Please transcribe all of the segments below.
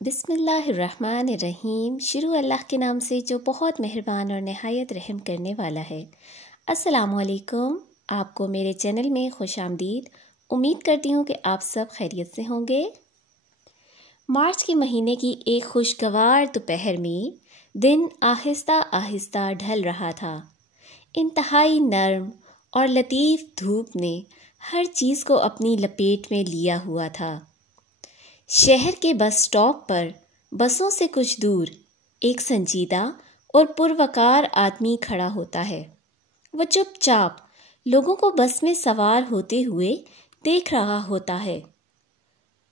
बिस्मिल्लाहिर्रहमानिर्रहीम। शुरू अल्लाह के नाम से जो बहुत मेहरबान और नहायत रहम करने वाला है। अस्सलामुअलैकुम, आपको मेरे चैनल में खुश आमदीद। उम्मीद करती हूँ कि आप सब खैरियत से होंगे। मार्च के महीने की एक खुशगवार दोपहर में दिन आहिस्ता आहिस्ता ढल रहा था। इंतहाई नर्म और लतीफ़ धूप ने हर चीज़ को अपनी लपेट में लिया हुआ था। शहर के बस स्टॉप पर बसों से कुछ दूर एक संजीदा और पुरवकार आदमी खड़ा होता है। वह चुपचाप लोगों को बस में सवार होते हुए देख रहा होता है।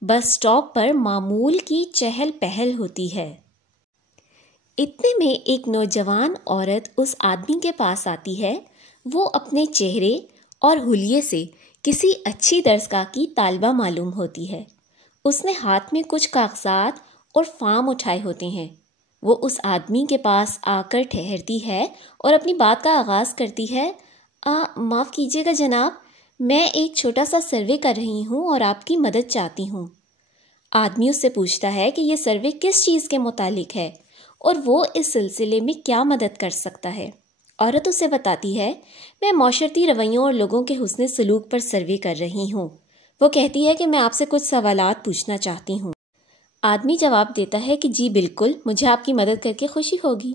बस स्टॉप पर मामूल की चहल पहल होती है। इतने में एक नौजवान औरत उस आदमी के पास आती है। वो अपने चेहरे और हुलिये से किसी अच्छी दरसगाह की तालिबा मालूम होती है। उसने हाथ में कुछ कागजात और फार्म उठाए होते हैं। वो उस आदमी के पास आकर ठहरती है और अपनी बात का आगाज़ करती है। माफ़ कीजिएगा जनाब, मैं एक छोटा सा सर्वे कर रही हूँ और आपकी मदद चाहती हूँ। आदमी उससे पूछता है कि ये सर्वे किस चीज़ के मुतालिक है और वो इस सिलसिले में क्या मदद कर सकता है। औरत उसे बताती है, मैं मौशरती रवैयों और लोगों के हुस्न सलूक पर सर्वे कर रही हूँ। वो कहती है कि मैं आपसे कुछ सवालात पूछना चाहती हूँ। आदमी जवाब देता है कि जी बिल्कुल, मुझे आपकी मदद करके खुशी होगी।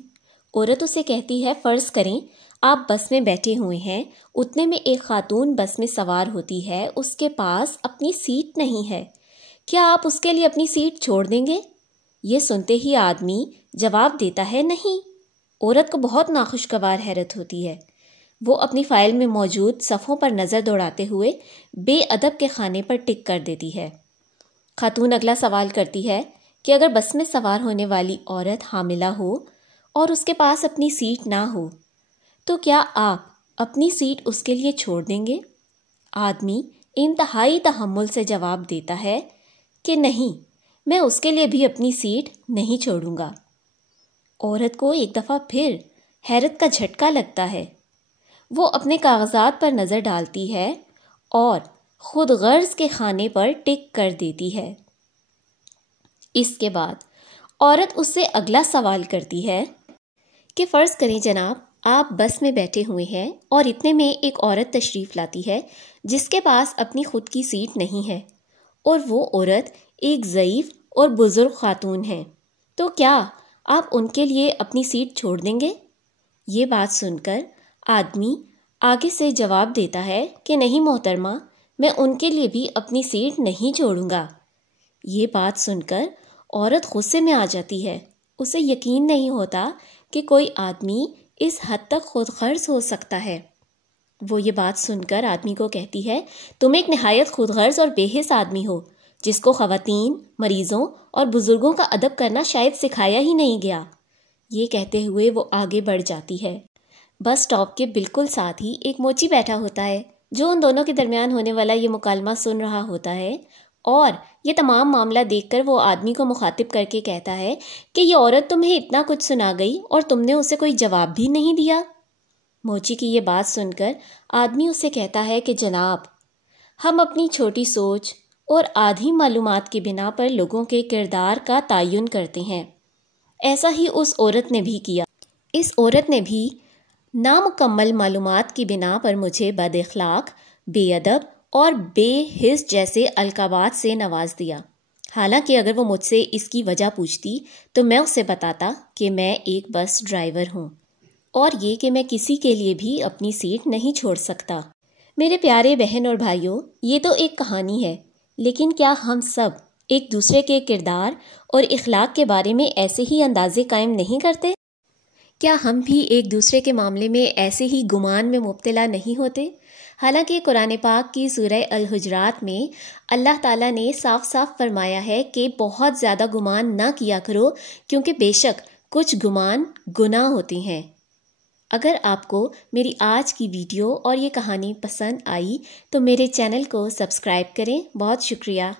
औरत उसे कहती है, फ़र्ज़ करें आप बस में बैठे हुए हैं। उतने में एक खातून बस में सवार होती है। उसके पास अपनी सीट नहीं है। क्या आप उसके लिए अपनी सीट छोड़ देंगे? ये सुनते ही आदमी जवाब देता है, नहीं। औरत को बहुत नाखुशगवार हैरत होती है। वो अपनी फ़ाइल में मौजूद सफ़ों पर नज़र दौड़ाते हुए बेअदब के खाने पर टिक कर देती है। खातून अगला सवाल करती है कि अगर बस में सवार होने वाली औरत हामिला हो और उसके पास अपनी सीट ना हो तो क्या आप अपनी सीट उसके लिए छोड़ देंगे? आदमी इंतहाई तहम्मुल से जवाब देता है कि नहीं, मैं उसके लिए भी अपनी सीट नहीं छोड़ूंगा। औरत को एक दफ़ा फिर हैरत का झटका लगता है। वो अपने कागजात पर नज़र डालती है और खुद गर्ज के खाने पर टिक कर देती है। इसके बाद औरत उससे अगला सवाल करती है कि फ़र्ज़ करें जनाब, आप बस में बैठे हुए हैं और इतने में एक औरत तशरीफ़ लाती है जिसके पास अपनी खुद की सीट नहीं है और वो औरत एक ज़ईफ़ और बुज़ुर्ग खातून है। तो क्या आप उनके लिए अपनी सीट छोड़ देंगे? ये बात सुनकर आदमी आगे से जवाब देता है कि नहीं मोहतरमा, मैं उनके लिए भी अपनी सीट नहीं छोड़ूंगा। ये बात सुनकर औरत गुस्से में आ जाती है। उसे यकीन नहीं होता कि कोई आदमी इस हद तक खुद गर्ज हो सकता है। वो ये बात सुनकर आदमी को कहती है, तुम एक नहायत खुद गर्ज और बेहिस आदमी हो जिसको ख़वातीन, मरीज़ों और बुज़ुर्गों का अदब करना शायद सिखाया ही नहीं गया। ये कहते हुए वो आगे बढ़ जाती है। बस स्टॉप के बिल्कुल साथ ही एक मोची बैठा होता है जो उन दोनों के दरमियान होने वाला ये मुकालमा सुन रहा होता है और ये तमाम मामला देखकर वो आदमी को मुखातिब करके कहता है कि ये औरत तुम्हें इतना कुछ सुना गई और तुमने उसे कोई जवाब भी नहीं दिया। मोची की ये बात सुनकर आदमी उसे कहता है कि जनाब, हम अपनी छोटी सोच और आधी मालूमात की बिना पर लोगों के किरदार का तयन करते हैं। ऐसा ही उस औरत ने भी किया। इस औरत ने भी नामुकम्मल मालूमात की बिना पर मुझे बदअखलाक, बेअदब और बेहिस जैसे अलकाबात से नवाज दिया। हालांकि अगर वो मुझसे इसकी वजह पूछती तो मैं उसे बताता कि मैं एक बस ड्राइवर हूँ और ये कि मैं किसी के लिए भी अपनी सीट नहीं छोड़ सकता। मेरे प्यारे बहन और भाइयों, ये तो एक कहानी है, लेकिन क्या हम सब एक दूसरे के किरदार और इखलाक के बारे में ऐसे ही अंदाजे कायम नहीं करते? क्या हम भी एक दूसरे के मामले में ऐसे ही गुमान में मुब्तला नहीं होते? हालांकि कुरान पाक की सूरह अल हुजरात में अल्लाह ताला ने साफ साफ फरमाया है कि बहुत ज़्यादा गुमान ना किया करो, क्योंकि बेशक कुछ गुमान गुनाह होते हैं। अगर आपको मेरी आज की वीडियो और ये कहानी पसंद आई तो मेरे चैनल को सब्सक्राइब करें। बहुत शुक्रिया।